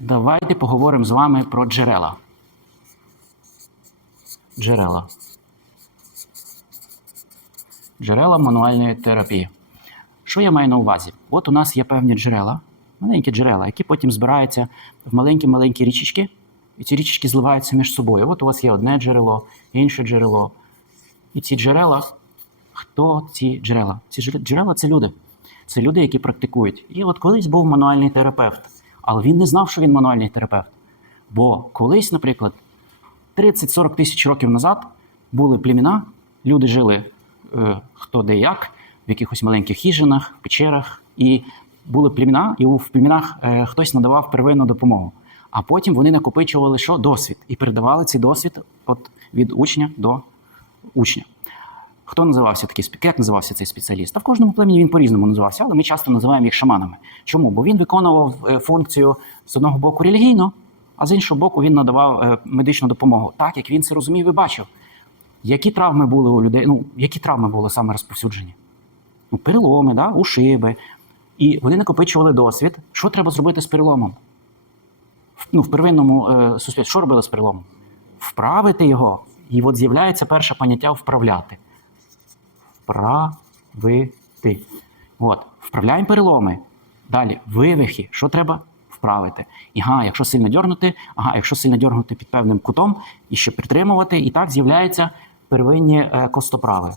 Давайте поговоримо з вами про джерела. Джерела. Джерела мануальної терапії. Що я маю на увазі? От у нас є певні джерела, маленькі джерела, які потім збираються в маленькі-маленькі річечки, і ці річечки зливаються між собою. От у вас є одне джерело, інше джерело. І ці джерела, хто ці джерела? Ці джерела це люди. Це люди, які практикують. І от колись був мануальний терапевт, але він не знав, що він мануальний терапевт. Бо колись, наприклад, 30-40 тисяч років назад були племена, люди жили е, хто де як, в якихось маленьких хижинах, печерах, і були племена, і в племенах е, хтось надавав первинну допомогу. А потім вони накопичували що? Досвід і передавали цей досвід от, від учня до учня. Хто називався такий як називався цей спеціаліст? Та в кожному племені він по-різному називався, але ми часто називаємо їх шаманами. Чому? Бо він виконував е, функцію з одного боку релігійну, а з іншого боку, він надавав е, медичну допомогу, так як він це розумів і бачив. Які травми були у людей? Ну, які травми були саме розповсюджені? Ну, переломи, да? ушиби. І вони накопичували досвід. Що треба зробити з переломом? Ну, в первинному е, суспільстві, що робили з переломом? Вправити його. І от з'являється перше поняття вправляти. Вправити. От, вправляємо переломи. Далі вивихи. Що треба вправити? Ага, якщо сильно дьорнути, ага, якщо сильно дьорнути під певним кутом і ще притримувати, і так з'являються первинні е, костоправи.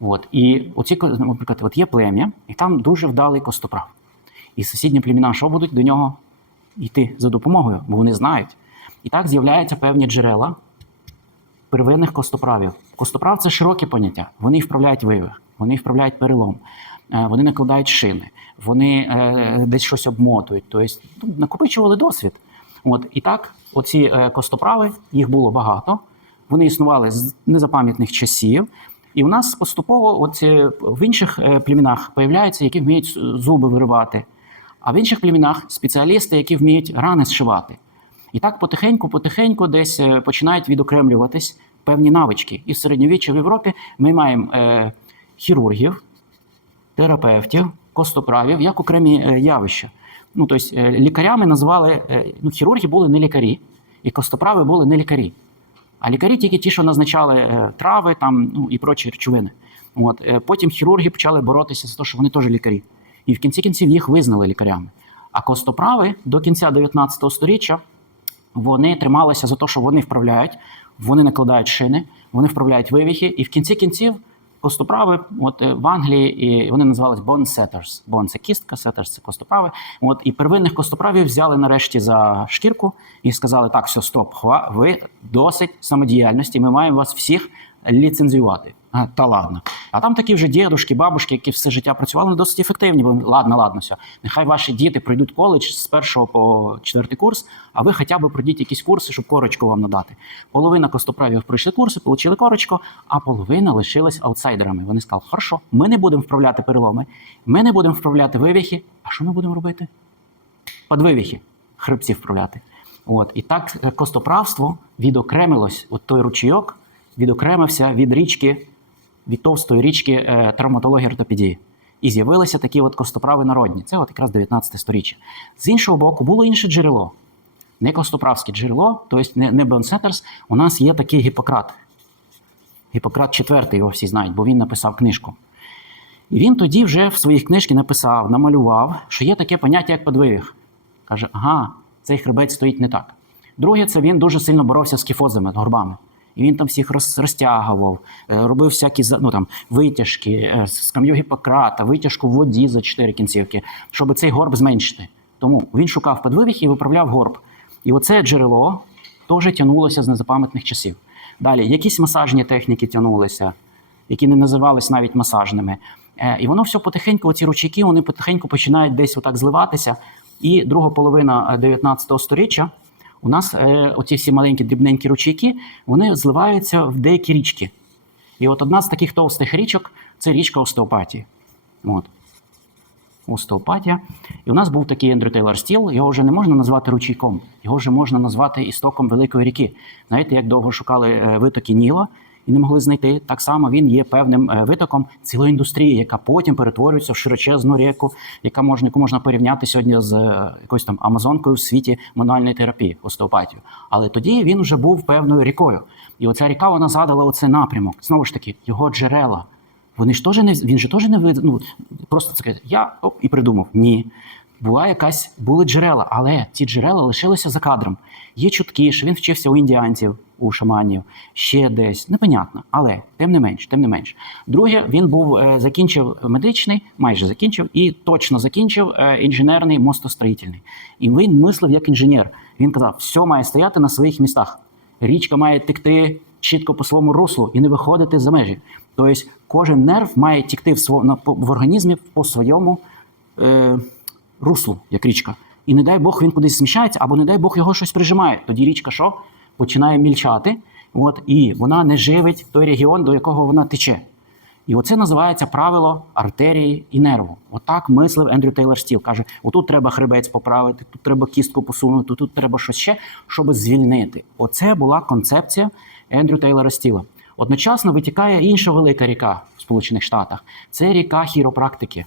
От, і оці, наприклад, от є плем'я, і там дуже вдалий костоправ. І сусідні племена, що будуть до нього йти за допомогою, бо вони знають. І так з'являються певні джерела первинних костоправів. Костоправ це широке поняття. Вони вправляють вивих, вони вправляють перелом, е, вони накладають шини, вони е, десь щось обмотують. Тобто накопичували досвід. От і так, оці е, костоправи, їх було багато. Вони існували з незапам'ятних часів. І у нас поступово от, в інших племінах появляються, які вміють зуби виривати, а в інших племінах спеціалісти, які вміють рани зшивати. І так потихеньку-потихеньку десь е, починають відокремлюватись певні навички. І в середньовіччі в Європі ми маємо е, хірургів, терапевтів, костоправів як окремі е, явища. Ну, тобто, е, лікарями назвали ну, хірурги були не лікарі, і костоправи були не лікарі. А лікарі тільки ті, що назначали трави там, ну, і прочі речовини. От. Потім хірурги почали боротися за те, що вони теж лікарі. І в кінці кінців їх визнали лікарями. А костоправи до кінця 19 століття вони трималися за те, що вони вправляють, вони накладають шини, вони вправляють вивіхи, і в кінці кінців костоправи, от е, в Англії, і вони називались setters. Bone – це кістка, setters – це костоправи. От і первинних костоправів взяли нарешті за шкірку і сказали: так, все, стоп, хва, ви досить самодіяльності. Ми маємо вас всіх ліцензіювати. А, та ладно. А там такі вже дідушки, бабушки, які все життя працювали, вони досить ефективні. Бо ладно, ладно, все. Нехай ваші діти пройдуть коледж з першого по четвертий курс, а ви хоча б пройдіть якісь курси, щоб корочку вам надати. Половина костоправів пройшли курси, отримали корочку, а половина лишилась аутсайдерами. Вони сказали, хорошо, ми не будемо вправляти переломи, ми не будемо вправляти вивіхи. А що ми будемо робити? Подвивіхи, хребці вправляти. От. І так е, костоправство відокремилось, от той ручійок відокремився від річки, від товстої річки е, травматології ортопедії. І з'явилися такі от костоправи народні. Це от якраз 19 сторіччя. З іншого боку, було інше джерело. Не костоправське джерело, тобто не, не Бонсетерс. У нас є такий Гіппократ. Гіппократ IV, його всі знають, бо він написав книжку. І він тоді вже в своїх книжці написав, намалював, що є таке поняття, як подвивіг. Каже, ага, цей хребет стоїть не так. Друге, це він дуже сильно боровся з кіфозами, горбами. І він там всіх роз, розтягував, е, робив всякі ну, там, витяжки, е, з кам'ю Гіппократа, витяжку в воді за чотири кінцівки, щоб цей горб зменшити. Тому він шукав подвивіг і виправляв горб. І оце джерело теж тягнулося з незапам'ятних часів. Далі, якісь масажні техніки тягнулися, які не називались навіть масажними. Е, І воно все потихеньку, оці ручейки, вони потихеньку починають десь отак зливатися. І друга половина е, 19 століття у нас е, оці всі маленькі дрібненькі ручейки, вони зливаються в деякі річки. І от одна з таких товстих річок це річка остеопатії. От. Остеопатія. І у нас був такий Ендрю Тейлор Стіл, його вже не можна назвати ручейком, його вже можна назвати істоком Великої ріки. Знаєте, як довго шукали е, витоки Ніла, і не могли знайти. Так само він є певним е, витоком цілої індустрії, яка потім перетворюється в широчезну ріку, яка можна яку можна порівняти сьогодні з е, якоюсь там Амазонкою в світі мануальної терапії, остеопатію. Але тоді він вже був певною рікою. І оця ріка вона задала оцей напрямок. Знову ж таки, його джерела. Вони ж теж не він же теж не ну, просто це я оп, і придумав. Ні. Була якась, були джерела, але ці джерела лишилися за кадром. Є чутки, що він вчився у індіанців, у шаманів, ще десь. Непонятно, але тим не менш, тим не менш. Друге, він був е, закінчив медичний, майже закінчив, і точно закінчив е, інженерний мостостроїтельний. І він мислив як інженер. Він казав, все має стояти на своїх містах. Річка має текти чітко по своєму руслу і не виходити за межі. Тобто кожен нерв має тікти в, в організмі по своєму е, руслу, як річка. І не дай Бог він кудись зміщається, або не дай Бог його щось прижимає. Тоді річка що? Починає мільчати, от, і вона не живить той регіон, до якого вона тече. І оце називається правило артерії і нерву. Отак мислив Ендрю Тейлор Стіл. Каже: отут треба хребець поправити, тут треба кістку посунути, тут треба щось ще, щоб звільнити. Оце була концепція Ендрю Тейлора Стіла. Одночасно витікає інша велика ріка в Сполучених Штатах. Це ріка хіропрактики.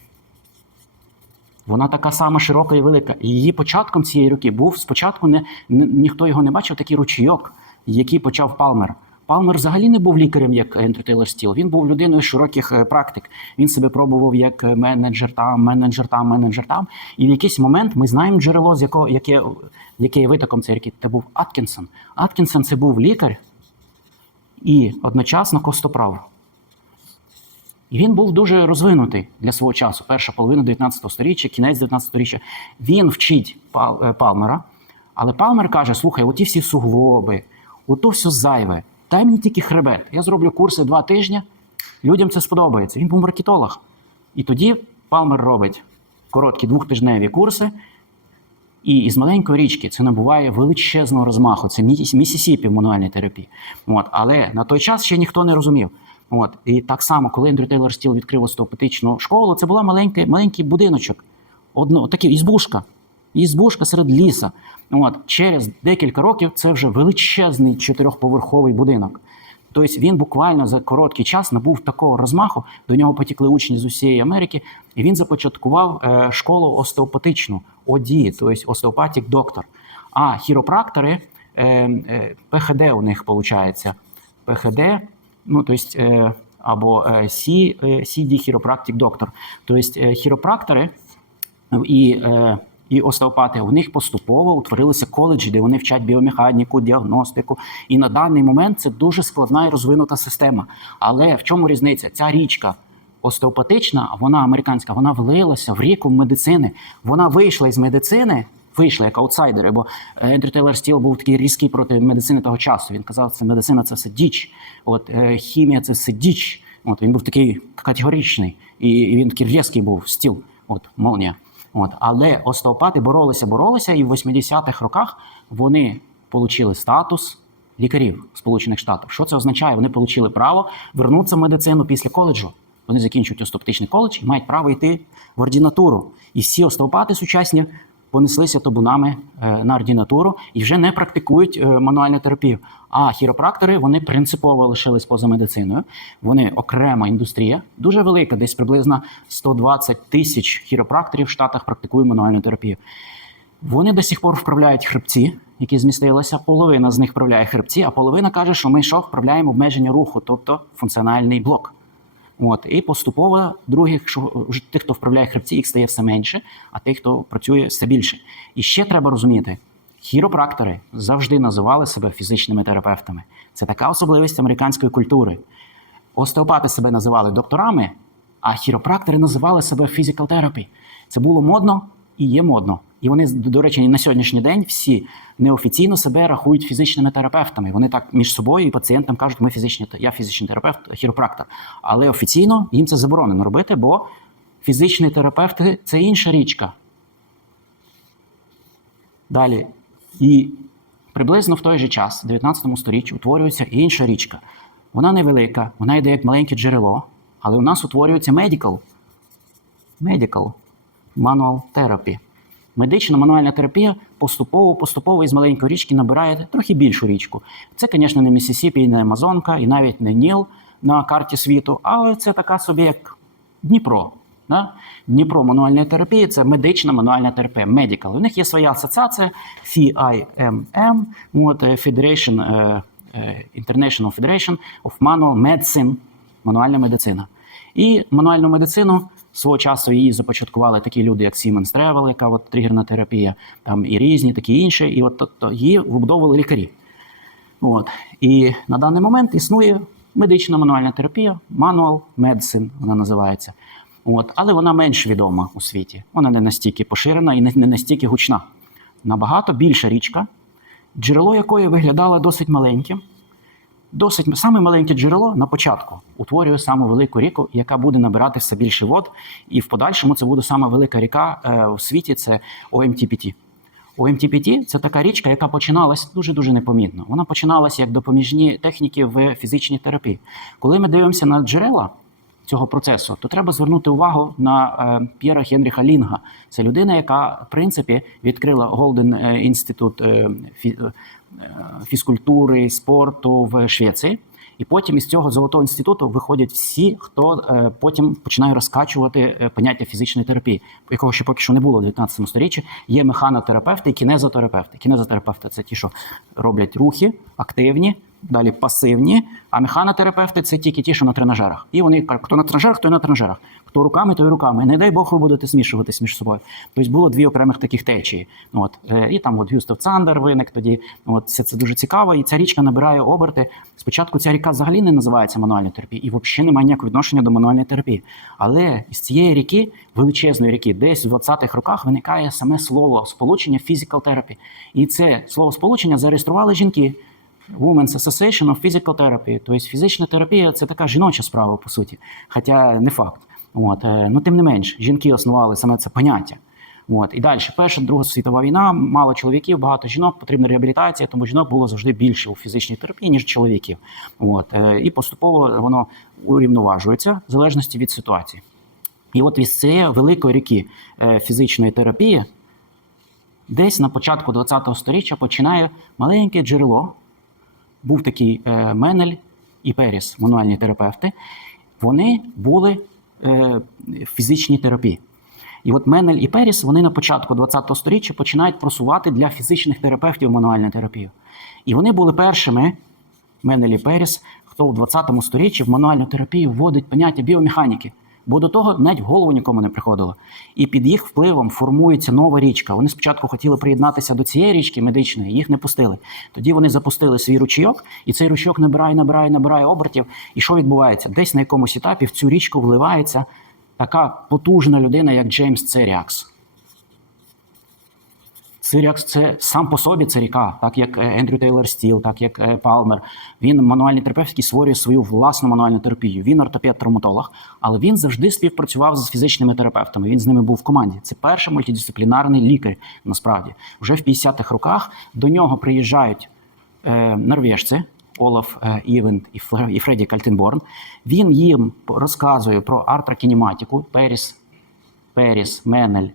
Вона така сама широка і велика. Її початком цієї роки був спочатку не, ні- ніхто його не бачив, такий ручійок, який почав Палмер. Палмер взагалі не був лікарем, як Ендрю Тейлор Стіл. Він був людиною широких е, практик. Він себе пробував як е, менеджер там, менеджер там, менеджер там. І в якийсь момент ми знаємо джерело, з якого яке, яке витоком цієї ріки. Це був Аткінсон. Аткінсон це був лікар і одночасно костоправ. І він був дуже розвинутий для свого часу. Перша половина 19 століття, кінець 19 століття. Він вчить е, Палмера, але Палмер каже: слухай, оті всі суглоби, ото все зайве. Дай мені тільки хребет. Я зроблю курси два тижні, людям це сподобається. Він був маркетолог. І тоді Палмер робить короткі двохтижневі курси. І із маленької річки це набуває величезного розмаху. Це Місісіпі в мануальній терапії. От. Але на той час ще ніхто не розумів. От. І так само, коли Ендрю Тейлор Стіл відкрив остеопатичну школу, це була маленький, маленький будиночок. Одно, такий ізбушка. Ізбушка серед ліса. От. Через декілька років це вже величезний чотирьохповерховий будинок. Тобто він буквально за короткий час набув такого розмаху. До нього потікли учні з усієї Америки, і він започаткував е, школу остеопатичну ОДІ, тобто остеопатік доктор. А хіропрактори е, е, ПХД у них виходить. ПХД, ну тобто, е, або е, Сі, CD хіропрактик доктор. Тобто хіропрактори і, е, і остеопати, у них поступово утворилися коледжі, де вони вчать біомеханіку, діагностику. І на даний момент це дуже складна і розвинута система. Але в чому різниця? Ця річка остеопатична, вона американська, вона влилася в ріку медицини. Вона вийшла із медицини. Вийшла як аутсайдери, бо е, Ендрю Тейлор Стіл був такий різкий проти медицини того часу. Він казав, що медицина це все діч, от е, хімія це все діч. От він був такий категоричний, і він такий різкий був стіл. От молнія. От, але остеопати боролися, боролися, і в 80-х роках вони отримали статус лікарів Сполучених Штатів. Що це означає? Вони отримали право вернутися в медицину після коледжу. Вони закінчують остеопатичний коледж і мають право йти в ординатуру. І всі остеопати сучасні понеслися табунами е, на ординатуру і вже не практикують е, мануальну терапію. А хіропрактори вони принципово лишились поза медициною. Вони окрема індустрія, дуже велика, десь приблизно 120 тисяч хіропракторів в Штатах практикують мануальну терапію. Вони до сих пор вправляють хребці, які змістилися. Половина з них вправляє хребці, а половина каже, що ми що вправляємо обмеження руху, тобто функціональний блок. От, і поступово других, що тих, хто вправляє хребці, їх стає все менше, а тих, хто працює все більше. І ще треба розуміти: хіропрактори завжди називали себе фізичними терапевтами. Це така особливість американської культури. Остеопати себе називали докторами, а хіропрактори називали себе physical therapy. Це було модно і є модно. І вони, до речі, на сьогоднішній день всі неофіційно себе рахують фізичними терапевтами. Вони так між собою і пацієнтам кажуть, ми фізичні, я фізичний терапевт, хіропрактор. Але офіційно їм це заборонено робити, бо фізичні терапевти це інша річка. Далі. І приблизно в той же час, в 19 сторіччі, утворюється інша річка. Вона невелика, вона йде як маленьке джерело, але у нас утворюється medical. Medical Manual Therapy. Медична мануальна терапія поступово, поступово із маленької річки набирає трохи більшу річку. Це, звісно, не Місісіпі, не Амазонка, і навіть не Ніл на карті світу, але це така собі як Дніпро. Да? Дніпро мануальної терапії це медична мануальна терапія, medical. У них є своя асоціація FIMM, от, е, Federation, е, е, International Federation of Manual Medicine, мануальна медицина. І мануальну медицину свого часу її започаткували такі люди, як Siemens Travel, яка от, тригерна терапія, там і різні, такі інші. І от тобто, її вибудовували лікарі. От. І на даний момент існує медична мануальна терапія, manual medicine вона називається. От. Але вона менш відома у світі. Вона не настільки поширена і не настільки гучна. Набагато більша річка, джерело якої виглядало досить маленьким. Досить саме маленьке джерело на початку утворює саму велику ріку, яка буде набирати все більше вод, і в подальшому це буде сама велика ріка е, у світі. Це ОМТПТ. ОМТПТ – це така річка, яка починалась дуже дуже непомітно. Вона починалася як допоміжні техніки в фізичній терапії. Коли ми дивимося на джерела цього процесу, то треба звернути увагу на е, П'єра Генріха Лінга. Це людина, яка в принципі відкрила Голден е, інститут е, фі- е, фізкультури, спорту в Швеції. І потім із цього золотого інституту виходять всі, хто е, потім починає розкачувати е, поняття фізичної терапії, якого ще поки що не було в 19 сторіччі. Є механотерапевти і кінезотерапевти. Кінезотерапевти це ті, що роблять рухи активні, далі пасивні. А механотерапевти це тільки ті, що на тренажерах. І вони кажуть, хто на тренажерах, той на тренажерах. Хто руками, той руками. Не дай Бог, ви будете змішуватись між собою. Тобто було дві окремих таких течії. От е, і там от Гюстав Цандер виник тоді. От це, це дуже цікаво. І ця річка набирає оберти. Спочатку ця ріка взагалі не називається мануальною терапією, і взагалі немає ніякого відношення до мануальної терапії. Але із цієї ріки, величезної ріки, десь в 20-х роках виникає саме слово сполучення physical therapy. І це слово сполучення зареєстрували жінки. Women's Association of Physical Therapy. Тобто фізична терапія це така жіноча справа, по суті, хоча не факт. От, е, ну, тим не менш, жінки основали саме це поняття. От. І далі, Перша, Друга світова війна, мало чоловіків, багато жінок, потрібна реабілітація, тому жінок було завжди більше у фізичній терапії, ніж чоловіків. От. е, І поступово воно урівноважується в залежності від ситуації. І от із цієї великої ріки е, фізичної терапії десь на початку ХХ століття починає маленьке джерело. Був такий е, Менель і Періс, мануальні терапевти. Вони були е, в фізичній терапії. І от Менель і Періс вони на початку ХХ століття починають просувати для фізичних терапевтів мануальну терапію. І вони були першими, Менель і Періс, хто в 20 столітті в мануальну терапію вводить поняття біомеханіки. Бо до того навіть в голову нікому не приходило. І під їх впливом формується нова річка. Вони спочатку хотіли приєднатися до цієї річки медичної, їх не пустили. Тоді вони запустили свій ручійок, і цей ручійок набирає, набирає, набирає обертів. І що відбувається? Десь на якомусь етапі в цю річку вливається така потужна людина, як Джеймс Церіакс. Циріакс це сам по собі це ріка, так як е, Ендрю Тейлор Стіл, так як е, Палмер. Він мануальний терапевт, який створює свою власну мануальну терапію. Він ортопед-травматолог, але він завжди співпрацював з фізичними терапевтами. Він з ними був в команді. Це перший мультидисциплінарний лікар. Насправді, вже в 50-х роках до нього приїжджають е, норвежці. Олаф е, Івент і Фредді Кальтенборн. Він їм розказує про артрокінематику, Періс, Періс, Менель,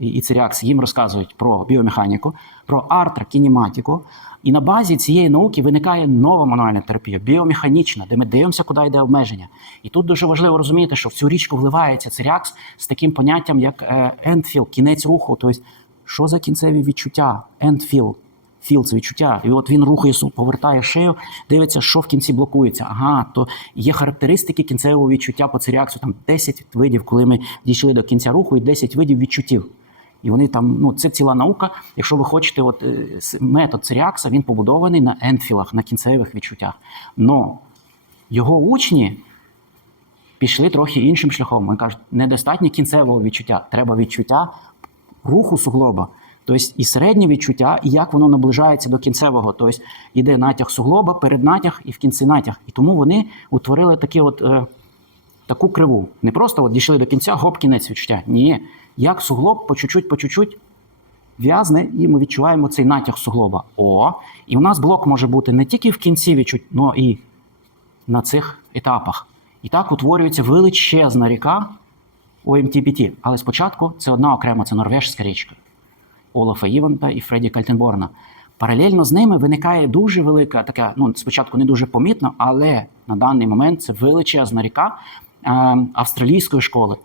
і Циріакс їм розказують про біомеханіку, про артрокінематику. І на базі цієї науки виникає нова мануальна терапія, біомеханічна, де ми дивимося, куди йде обмеження. І тут дуже важливо розуміти, що в цю річку вливається циріакс з таким поняттям, як е, ендфіл, кінець руху. Тобто, що за кінцеві відчуття? Ендфіл. Філ це відчуття. І от він рухає, повертає шею, дивиться, що в кінці блокується. Ага, то є характеристики кінцевого відчуття по циріаксу. Там 10 видів, коли ми дійшли до кінця руху, і 10 видів відчуттів. І вони там, ну це ціла наука. Якщо ви хочете, от е, метод Циріакса він побудований на енфілах, на кінцевих відчуттях. Но його учні пішли трохи іншим шляхом. Вони кажуть, недостатньо кінцевого відчуття, треба відчуття руху суглоба. Тобто і середнє відчуття, і як воно наближається до кінцевого. Тобто іде натяг суглоба, переднатяг і в кінці натяг. І тому вони утворили такі от, е, таку криву. Не просто от дійшли до кінця, гоп, кінець відчуття. Ні. Як суглоб по чуть-чуть, по чуть-чуть в'язне, і ми відчуваємо цей натяг суглоба. О, і у нас блок може бути не тільки в кінці відчуть, але і на цих етапах. І так утворюється величезна ріка ОМТПТ. Але спочатку це одна окрема, це норвежська річка. Олафа Іванта і Фредді Кальтенборна. Паралельно з ними виникає дуже велика така, ну спочатку не дуже помітно, але на даний момент це величезна ріка е, австралійської школи.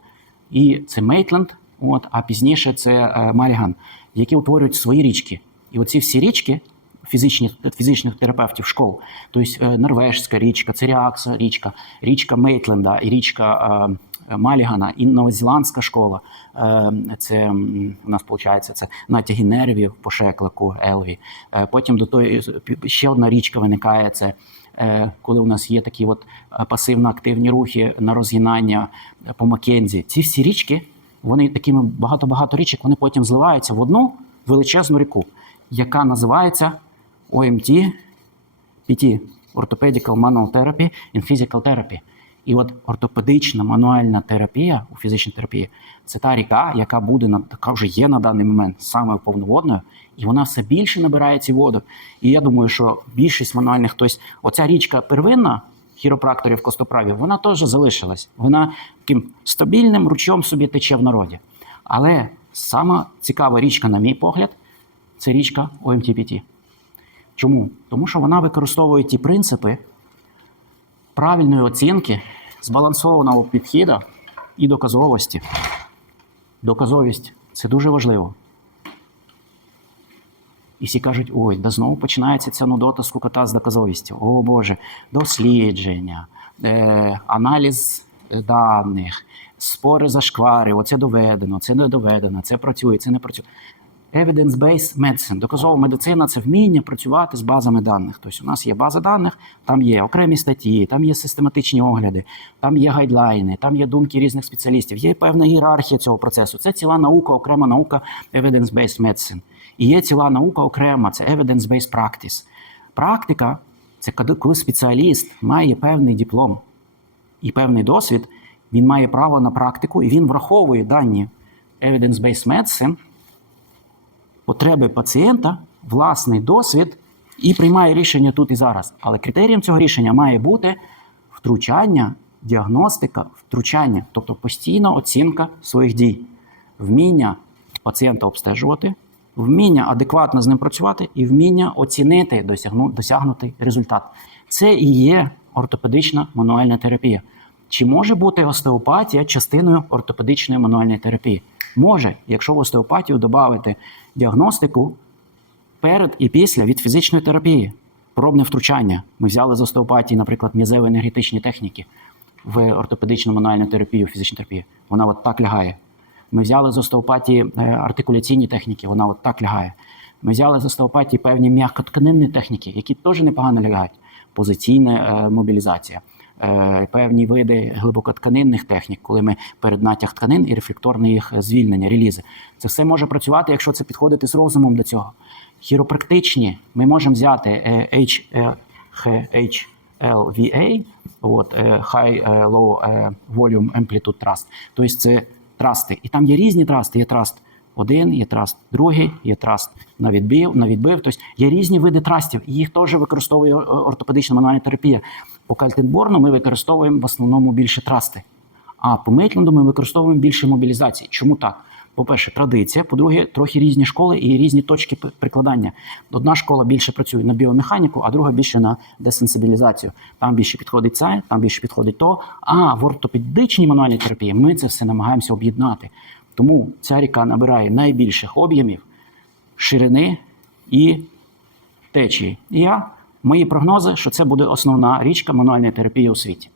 І це Мейтленд, от, а пізніше це е, Маріган, які утворюють свої річки. І оці всі річки фізичних, фізичних терапевтів школ, тобто е, Норвежська річка, Церіакса річка, річка Мейтленда і річка е, Малігана, і Новозеландська школа. Це у нас виходить це натяги нервів по шеклику, Елві. Потім до тої ще одна річка виникає. Це коли у нас є такі от пасивно-активні рухи на розгинання по Маккензі. Ці всі річки, вони такими багато-багато річок, вони потім зливаються в одну величезну ріку, яка називається ОМТ PT – Orthopedical Manual Therapy and Physical Therapy. І от ортопедична мануальна терапія у фізичній терапії це та ріка, яка буде на така вже є на даний момент самою повноводною, і вона все більше набирає ці воду. І я думаю, що більшість мануальних, тобто оця річка первинна хіропракторів костоправів, вона теж залишилась. Вона таким стабільним ручом собі тече в народі. Але сама цікава річка, на мій погляд, це річка ОМТПТ. Чому? Тому що вона використовує ті принципи правильної оцінки, збалансованого підходу і доказовості. Доказовість це дуже важливо. І всі кажуть: ой, да знову починається ця нудота скукота з доказовістю. О Боже, дослідження, е, аналіз даних, спори зашквари, оце доведено, це не доведено, це працює, це не працює. Evidence-based medicine, доказова медицина це вміння працювати з базами даних. Тобто у нас є база даних, там є окремі статті, там є систематичні огляди, там є гайдлайни, там є думки різних спеціалістів, є певна ієрархія цього процесу. Це ціла наука, окрема наука evidence-based medicine. І є ціла наука окрема, це evidence-based practice. Практика це коли- спеціаліст має певний диплом і певний досвід, він має право на практику і він враховує дані evidence-based medicine, потреби пацієнта, власний досвід і приймає рішення тут і зараз. Але критерієм цього рішення має бути втручання, діагностика, втручання, тобто постійна оцінка своїх дій, вміння пацієнта обстежувати, вміння адекватно з ним працювати і вміння оцінити досягну, досягнутий результат. Це і є ортопедична мануальна терапія. Чи може бути остеопатія частиною ортопедичної мануальної терапії? Може, якщо в остеопатію додати діагностику перед і після від фізичної терапії, пробне втручання. Ми взяли з остеопатії, наприклад, м'язево-енергетичні техніки в ортопедичну мануальну терапію, фізичну терапію. Вона от так лягає. Ми взяли з остеопатії е, артикуляційні техніки, вона от так лягає. Ми взяли з остеопатії певні м'якотканинні техніки, які теж непогано лягають. Позиційна е, мобілізація, е, певні види глибокотканинних технік, коли ми перед натяг тканин і рефлекторне їх звільнення, релізи. Це все може працювати, якщо це підходити з розумом до цього. Хіропрактичні ми можемо взяти е, H, е, H, LVA, от, е, High е, Low Volume Amplitude Trust. Тобто це трасти. І там є різні трасти. Є траст один, є траст другий, є траст на відбив, на відбив. Тобто є різні види трастів, їх теж використовує е, ортопедична мануальна терапія. По Кальтенборну ми використовуємо в основному більше трасти. А по Мейтленду ми використовуємо більше мобілізації. Чому так? По-перше, традиція, по-друге, трохи різні школи і різні точки прикладання. Одна школа більше працює на біомеханіку, а друга більше на десенсибілізацію. Там більше підходить це, там більше підходить то. А в ортопедичній мануальній терапії ми це все намагаємося об'єднати. Тому ця ріка набирає найбільших об'ємів, ширини і течії. І я, мої прогнози, що це буде основна річка мануальної терапії у світі.